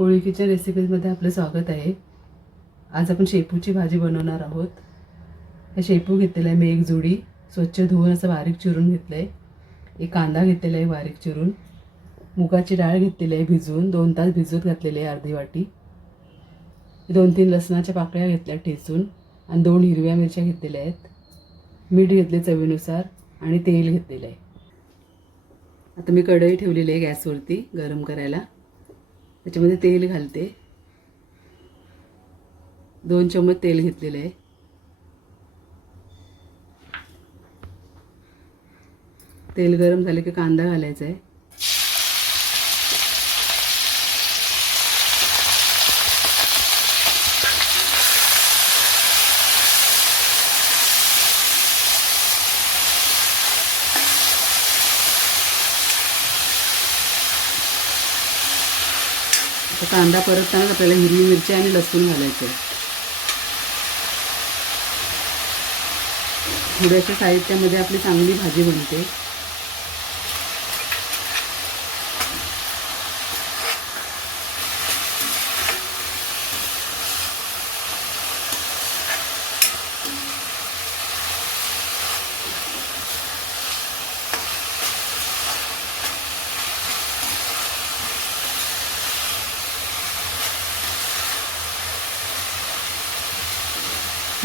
कोळी रेसिपीजमध्ये आपलं स्वागत आहे. आज आपण शेपूची भाजी बनवणार आहोत. हे शेपू घेतलेला आहे मी एक जुडी. स्वच्छ धुवून असं बारीक चिरून घेतलं आहे एक कांदा घेतलेला आहे बारीक चिरून. मुगाची डाळ घेतलेली आहे भिजवून. दोन तास भिजवत घातलेली आहे अर्धी वाटी. दोन तीन लसणाच्या पाकळ्या घेतल्या ठेचून. आणि दोन हिरव्या मिरच्या घेतलेल्या आहेत. मीठ घेतले चवीनुसार आणि तेल घेतलेलं आहे. आता मी कढई ठेवलेली आहे गॅसवरती गरम करायला. त्याच्यामध्ये तेल घालते. दोन चम्मच तेल घेतलेलं आहे. तेल गरम झाले की कांदा घालायचा आहे. कांदा परतताना आपल्याला हिरवी मिरची आणि लसूण घालायचं. आहे थोड्याशा साहित्यामध्ये आपली चांगली भाजी बनते.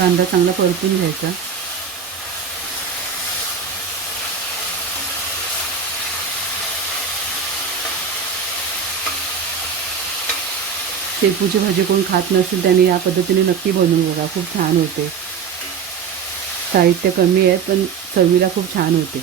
कांदा चांगला परतून घ्यायचा. शेपूची भाजी कोण खात नसेल त्याने या पद्धतीने नक्की बनवून बघा खूप छान होते. साहित्य कमी आहे पण चवीला खूप छान होते.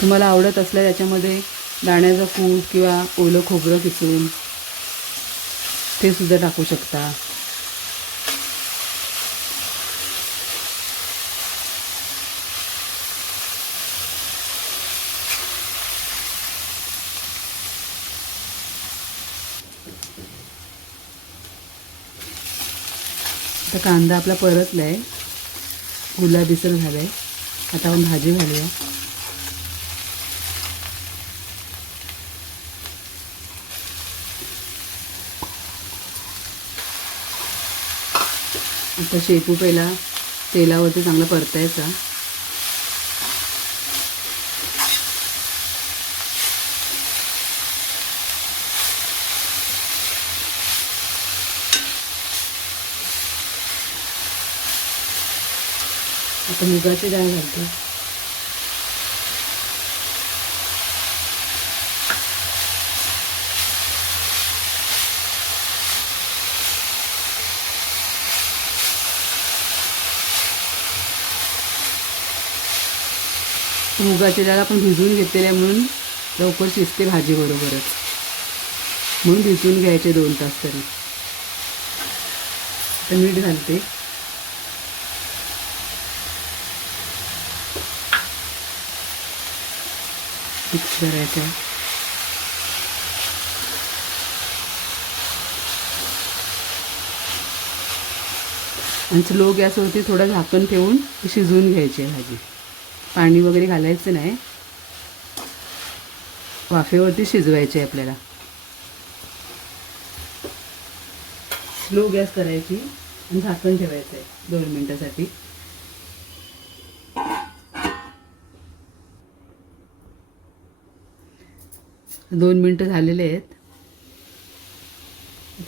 तुम्हाला आवडत असल्या त्याच्यामध्ये दाण्याचं कूट किंवा ओलं खोबरं किसून ते सुद्धा टाकू शकता. आता कांदा आपला परतला आहे गुलाबीसर झाला आहे आता आपण भाजी घालूया. आता शेपू पहिला तेलावरती चांगला परतायचा. आता मुगाची डाळ घालते. मुगाची डाळ आपण भिजवून घेतलेल्या म्हणून लवकर शिजते भाजीबरोबरच म्हणून भिजवून घ्यायचे दोन तास तरी. तर मीठ घालते. मिक्स करायचं आणि स्लो गॅसवरती थोडं झाकण ठेवून शिजवून घ्यायची आहे भाजी. पाणी वगैरे घालायचं नाही. वाफेवरती शिजवायचे आहे आपल्याला. स्लो गॅस करायची आणि झाकण ठेवायचं आहे दोन मिनटासाठी. दोन मिनटं झालेले आहेत.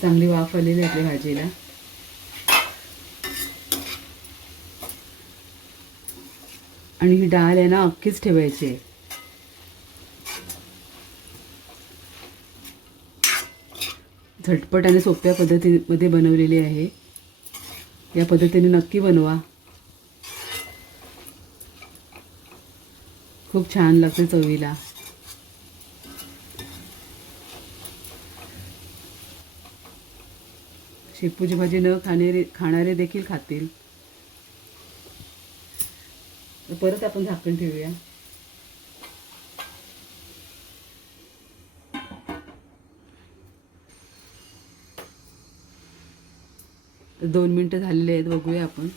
चांगली वाफ आलेली आहे आपल्या भाजीला. आणि ही डाळ आहे ना अख्खीच ठेवायची आहे. झटपट आणि सोप्या पद्धतीमध्ये बनवलेली आहे. या पद्धतीने नक्की बनवा. खूप छान लागते चवीला. शेपूची भाजी न खाणारे खाणारे देखील खातील. परत आपण झाकण ठेवूया. दोन मिनटं झालेले आहेत बघूया आपण.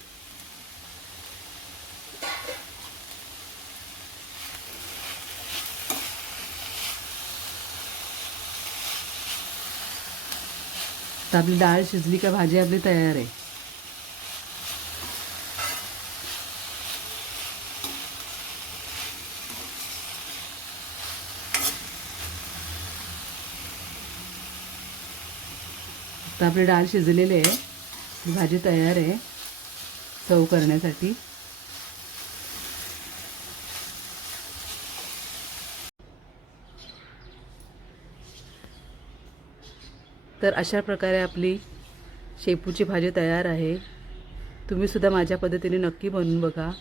तर आपली डाळ शिजली का भाजी आपली तयार आहे. तर आपली डाळ शिजलेली आहे. भाजी तयार आहे. चव करण्यासाठी. तर अशा प्रकारे आपली शेपूची भाजी तयार आहे. तुम्हीसुद्धा माझ्या पद्धतीने नक्की बनवून बघा.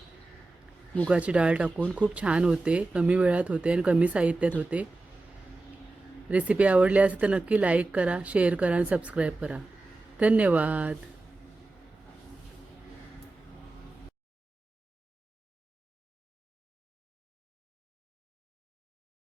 मुगाची डाळ टाकून खूप छान होते. कमी वेळात होते आणि कमी साहित्यात होते. रेसिपी आवडली असेल तर नक्की लाईक करा शेअर करा आणि सबस्क्राईब करा. धन्यवाद.